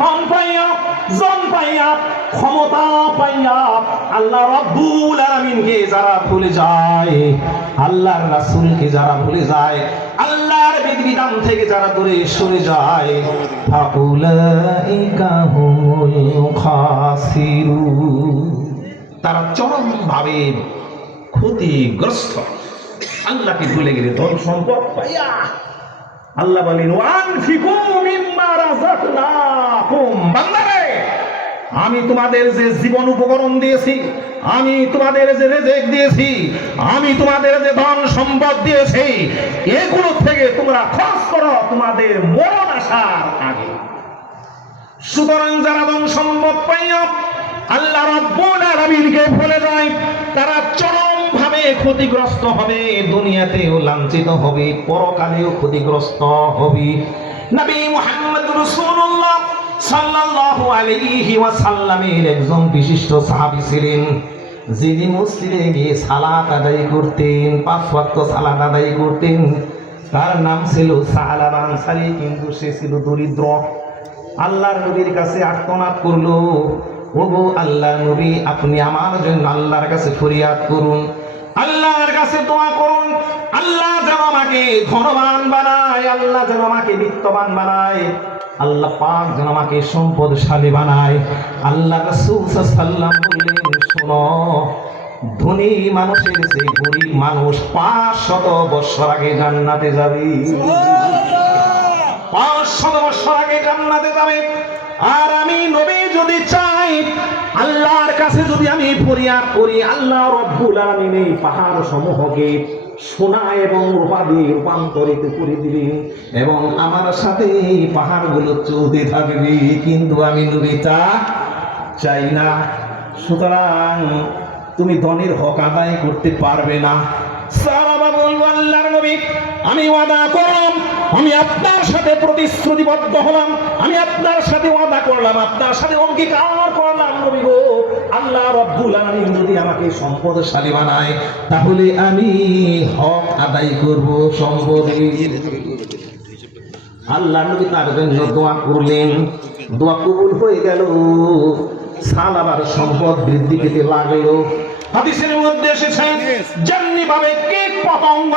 ধন পাইয়া, জন পাইয়া, ক্ষমতা পাইয়া আল্লাহ রব্বুল আলামিনকে যারা ভুলে যায়, আল্লাহর রাসূলকে যারা ভুলে যায়, আল্লাহর বিধিবিধান থেকে যারা দূরে সরে যায়, ফাউলাইকা হুমুল খাসিরুন। তারা চরমভাবে ক্ষতিগ্রস্ত। আল্লাহকে ভুলে গেলে ধন সম্পদ পাইয়া, আল্লাহ বলেন ওয়ান ফিকু মিম্মা বান্দারে আমি তোমাদের যে জীবন উপকরণ দিয়েছি, আমি তোমাদের যে রেজেক দিয়েছি, আমি তোমাদের যে ধন সম্পদ দিয়েছি, এগুলো থেকে তোমরা খরচ করো তোমাদের মরণ আসার আগে। সুতরাং যারা ধন সম্পদ পাইয়া আল্লাহ রাব্বুল আলামিনকে ভুলে যায় তারা চরম ভাবে ক্ষতিগ্রস্ত হবে, দুনিয়াতেও লাঞ্ছিত হবে, পরকালেও ক্ষতিগ্রস্ত হবে। নবী মুহাম্মদ রাসূলুল্লাহ সাল্লাল্লাহু আলাইহি ওয়াসাল্লামের একজন বিশিষ্ট সাহাবী ছিলেন। যিনি মসজিদে গিয়ে সালাত আদায় করতেন, পাঁচ ওয়াক্ত সালাত আদায় করতেন। তার নাম ছিল সাহালাব আনসারী, কিন্তু সে ছিল দরিদ্র। আল্লাহর নবীর কাছে আর্তনাদ করল, ওগো আল্লাহ নবী, আপনি আমার জন্য আল্লাহর কাছে ফরিয়াদ করুন। আল্লাহর কাছে দোয়া করুন। আল্লাহ যেন আমাকে ধনবান বানায়, আল্লাহ যেন আমাকে বিত্তবান বানায়। আল্লাহ পাক যেন আমাকে সম্পদশালী বানায়। আল্লাহ রাসূল সাল্লাম বললেন শোনো ধনী মানুষের সেই গরিব মানুষ পাঁচ শত বছর আগে জান্নাতে যাবে। পাঁচ শত বছর আগে জান্নাতে যাবে। আর আমি নবী যদি চাই আল্লাহর কাছে যদি আমি ফরিয়াদ করি আল্লাহ রব্বুল আলামিন এই পাহাড় সমূহকে সোনা এবং রূপা দিয়ে রূপান্তরিত করে দিবেন এবং আমার সাথে এই পাহাড়গুলো চলতে থাকবে। কিন্তু আমি নবী তা চাই না। সুতরাং তুমি ধনের হক আদায় করতে পারবে না। আমি ওয়াদা করলাম, আমি আপনার সাথে প্রতিশ্রুতিবদ্ধ হলাম, আমি আপনার সাথে ওয়াদা করলাম, আপনার সাথে অঙ্গীকার করলাম নবী গো। আল্লাহ রব্বুল আলামিন আমাকে সম্পদশালী বানায় তাহলে আমি হক আদায় করব সম্পদে। আল্লাহ নবী তার জন্য দোয়া করলেন। দোয়া কবুল হয়ে গেল। সাল আবার সম্পদ বৃদ্ধি পেতে লাগল। হাদিসের মধ্যে এসেছে যেমনি ভাবে কীট পতঙ্গ